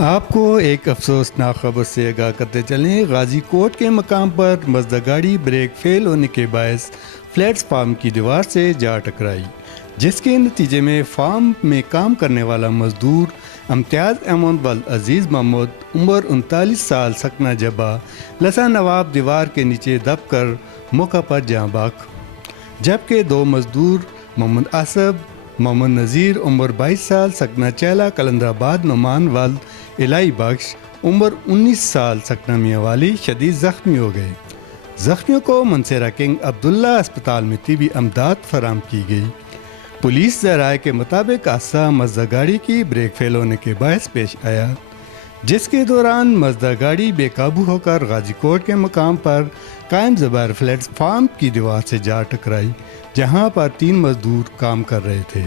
آپ کو ایک افسوسناک خبر سے آگاہ کرتے چلیں، غازی کوٹ کے مقام پر مزدہ گاڑی بریک فیل ہونے کے باعث فلیڈز فارم کی دیوار سے جا ٹکرائی، جس کے نتیجے میں فارم میں کام کرنے والا مزدور امتیاز احمد عزیز محمد عمر 39 سال سکنہ جبا لسا نواب دیوار کے نیچے دب کر موقع پر جاں باک، جبکہ دو مزدور محمد آصف محمد نذیر عمر 22 سال سکنہ چیلا کلندر آباد نعمان ولد الہی بخش عمر 19 سال سکنہ میاں والی شدید زخمی ہو گئے۔ زخمیوں کو منصیرہ کنگ عبداللہ اسپتال میں طبی امداد فراہم کی گئی۔ پولیس ذرائع کے مطابق حادثہ مزدہ گاڑی کی بریک فیل ہونے کے باعث پیش آیا، جس کے دوران مزدہ گاڑی بے قابو ہو کر غازی کوٹ کے مقام پر قائم زبر فلیڈز فارم کی دیوار سے جا ٹکرائی، جہاں پر 3 مزدور کام کر رہے تھے۔